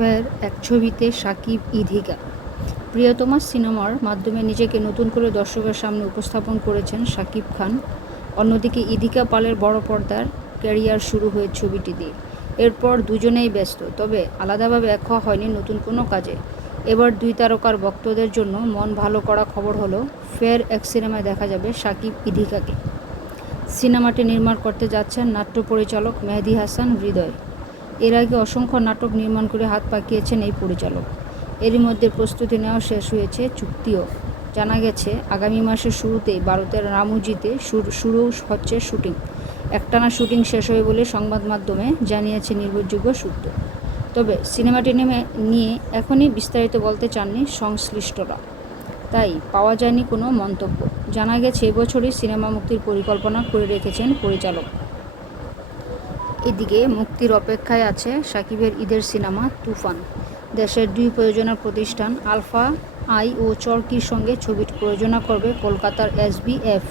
ফের এক ছবিতে শাকিব ইধিকা প্রিয়তমা সিনেমার মাধ্যমে নিজেকে নতুন করে দর্শকের সামনে উপস্থাপন করেছেন শাকিব খান। অন্যদিকে ইধিকা পালের বড় পর্দার ক্যারিয়ার শুরু হয়ে ছবিটি দিয়ে। এরপর দুজনেই ব্যস্ত, তবে আলাদাভাবে এক হওয়া হয়নি নতুন কোনো কাজে। এবার দুই তারকার ভক্তদের জন্য মন ভালো করা খবর হলো, ফের এক সিনেমায় দেখা যাবে শাকিব ইধিকাকে। সিনেমাটি নির্মাণ করতে যাচ্ছেন নাট্য পরিচালক মেহেদী হাসান হৃদয়। এর আগে অসংখ্য নাটক নির্মাণ করে হাত পাকিয়েছেন এই পরিচালক। এরই মধ্যে প্রস্তুতি নেওয়া শেষ হয়েছে, চুক্তিও। জানা গেছে আগামী মাসের শুরুতেই ভারতের রামুজিতে শুরু হচ্ছে শুটিং। একটানা শুটিং শেষ হবে বলে সংবাদ মাধ্যমে জানিয়েছে নির্ভরযোগ্য সূত্র। তবে সিনেমাটি নিয়ে এখনই বিস্তারিত বলতে চাননি সংশ্লিষ্টরা, তাই পাওয়া যায়নি কোনো মন্তব্য। জানা গেছে এবছরই সিনেমা মুক্তির পরিকল্পনা করে রেখেছেন পরিচালক। এদিকে মুক্তির অপেক্ষায় আছে শাকিবের ঈদের সিনেমা তুফান। দেশের দুই প্রযোজনা প্রতিষ্ঠান আলফা আই ও চরকির সঙ্গে ছবিটি প্রযোজনা করবে কলকাতার SBF।